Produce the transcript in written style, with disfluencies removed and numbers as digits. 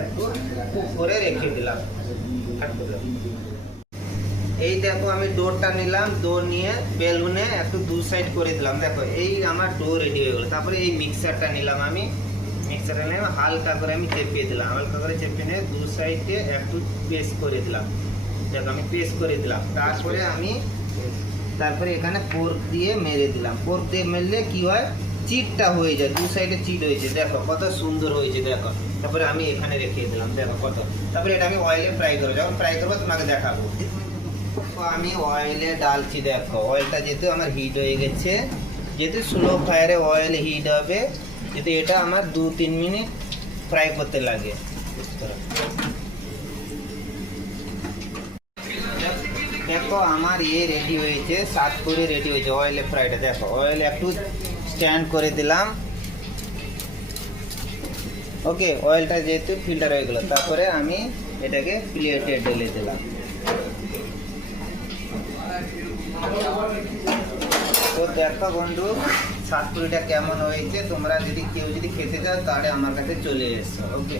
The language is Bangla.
একটু করে রেখে দিলাম। এই দেখো আমি ডোরটা নিলাম, ডোর নিয়ে বেলুনে একটু দু সাইড করে দিলাম। দেখো এই আমার ডো রেডি হয়ে গেলো। তারপরে এই মিক্সারটা নিলাম, আমি মিক্সারটা নিয়ে হালকা করে আমি চেপিয়ে দিলাম, হালকা করে চেপে নিয়ে দু সাইডে একটু পেস্ট করে দিলাম। দেখো আমি পেস্ট করে দিলাম। তারপরে এখানে পোর্ক দিয়ে মেরে দিলাম। পোর্ক দিয়ে মেরলে কি হয়, চিটটা হয়ে যায়, দু সাইডে চিট হয়েছে। দেখো কত সুন্দর হয়েছে দেখো। তারপরে আমি এখানে রেখে দিলাম, দেখো কত। তারপরে এটা আমি অয়েলে ফ্রাই করবো, যখন ফ্রাই করবো তোমাকে দেখাবো। আমি অয়েলে ডালছি, দেখো অয়েলটা যেহেতু আমার হিট হয়ে গেছে, যেহেতু স্লো ফায়ারে অয়েল হিট হবে, যেহেতু এটা আমার 2-3 মিনিট ফ্রাই করতে লাগে। দেখো আমার রেডি হয়েছে, সাত করে রেডি হয়েছে অয়েলে ফ্রাইটা। দেখো অয়েল একটু স্ট্যান্ড করে দিলাম। ওকে, অয়েলটা যেহেতু ফিল্টার হয়ে গেলো, তারপরে আমি এটাকে প্লেটে ঢেলে দিলাম। তো দেখো বন্ধু, সাতপুরিটা কেমন হয়েছে। তোমরা যদি কেউ যদি খেতে চাও তাহলে আমার কাছে চলে এসো। ওকে।